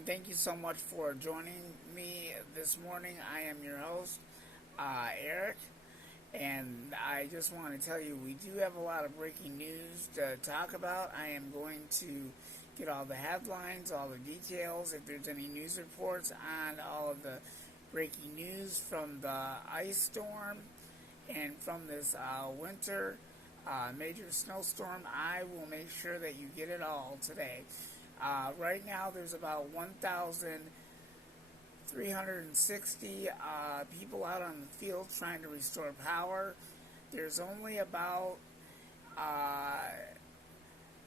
and thank you so much for joining me this morning. I am your host, Eric, and I just want to tell you we do have a lot of breaking news to talk about. I am going to get all the headlines, all the details, if there's any news reports on all of the breaking news from the ice storm and from this winter major snowstorm. I will make sure that you get it all today. Right now, there's about 1,360 people out on the field trying to restore power. There's only about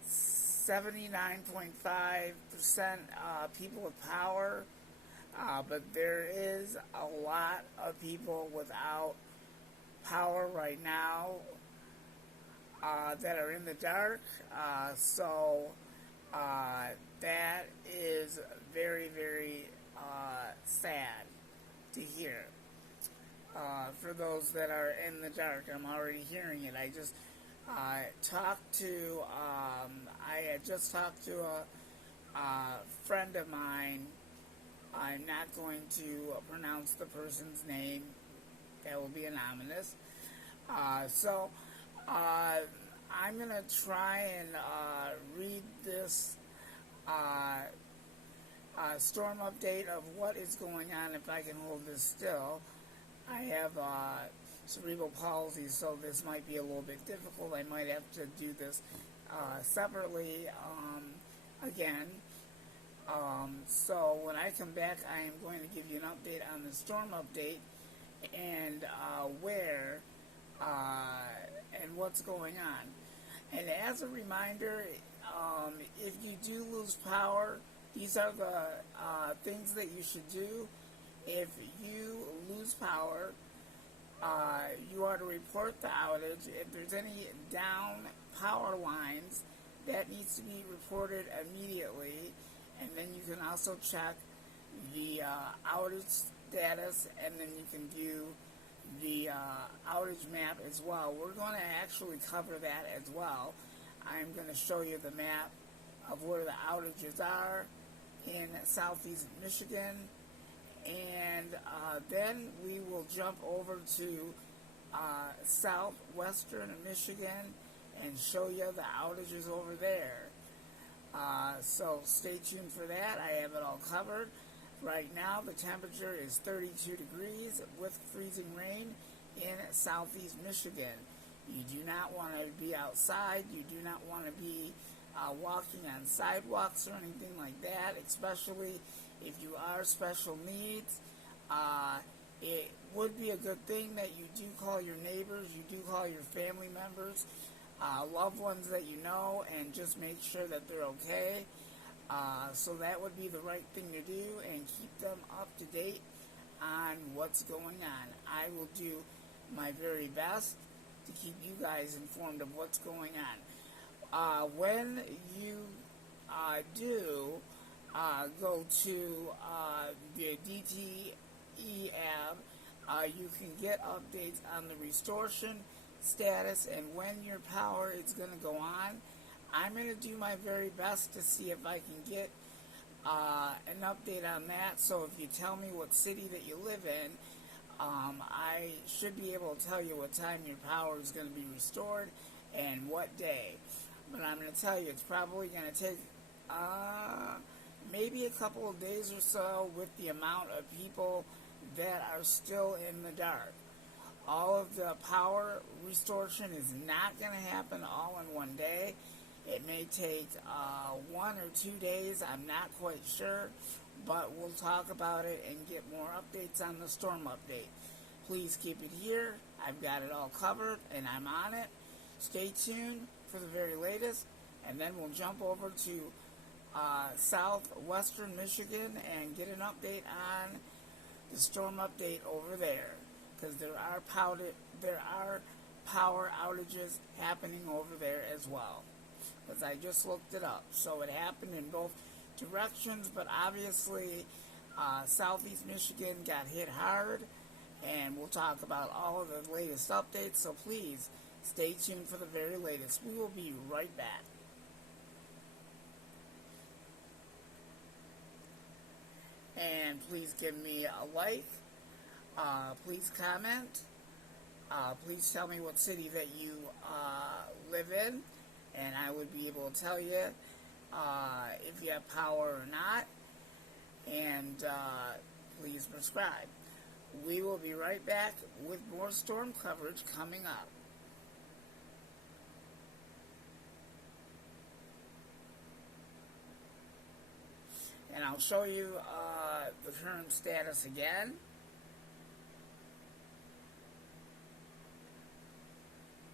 79.5% people with power, but there is a lot of people without power right now that are in the dark. That is very, very sad to hear. For those that are in the dark, I'm already hearing it. I just talked to, I had just talked to a friend of mine. I'm not going to pronounce the person's name. That will be anonymous. I'm going to try and read this storm update of what is going on if I can hold this still. I have cerebral palsy, so this might be a little bit difficult. I might have to do this separately again. So when I come back, I am going to give you an update on the storm update and where and what's going on. And as a reminder, if you do lose power, these are the things that you should do. If you lose power, you are to report the outage. If there's any down power lines, that needs to be reported immediately. And then you can also check the outage status, and then you can view the outage map as well. We're going to actually cover that as well. I'm going to show you the map of where the outages are in southeast Michigan, and then we will jump over to southwestern Michigan and show you the outages over there. So stay tuned for that. I have it all covered. Right now, the temperature is 32 degrees with freezing rain in southeast Michigan. You do not want to be outside. You do not want to be walking on sidewalks or anything like that, especially if you are special needs. It would be a good thing that you do call your neighbors, you do call your family members, loved ones that you know, and just make sure that they're okay. So that would be the right thing to do, and keep them up to date on what's going on. I will do my very best to keep you guys informed of what's going on. When you do go to the DTE app, you can get updates on the restoration status and when your power is going to go on. I'm going to do my very best to see if I can get an update on that. So if you tell me what city that you live in, I should be able to tell you what time your power is going to be restored and what day. But I'm going to tell you, it's probably going to take maybe a couple of days or so with the amount of people that are still in the dark. All of the power restoration is not going to happen all in one day. It may take 1 or 2 days. I'm not quite sure, but we'll talk about it and get more updates on the storm update. Please keep it here. I've got it all covered, and I'm on it. Stay tuned for the very latest, and then we'll jump over to southwestern Michigan and get an update on the storm update over there, because there are power outages happening over there as well. Because I just looked it up. So it happened in both directions, but obviously southeast Michigan got hit hard, and we'll talk about all of the latest updates, so please stay tuned for the very latest. We will be right back. And please give me a like. Please comment. Please tell me what city that you live in, and I would be able to tell you if you have power or not. And please subscribe. We will be right back with more storm coverage coming up. And I'll show you the current status again.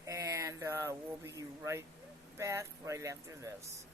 And we'll be right back right after this.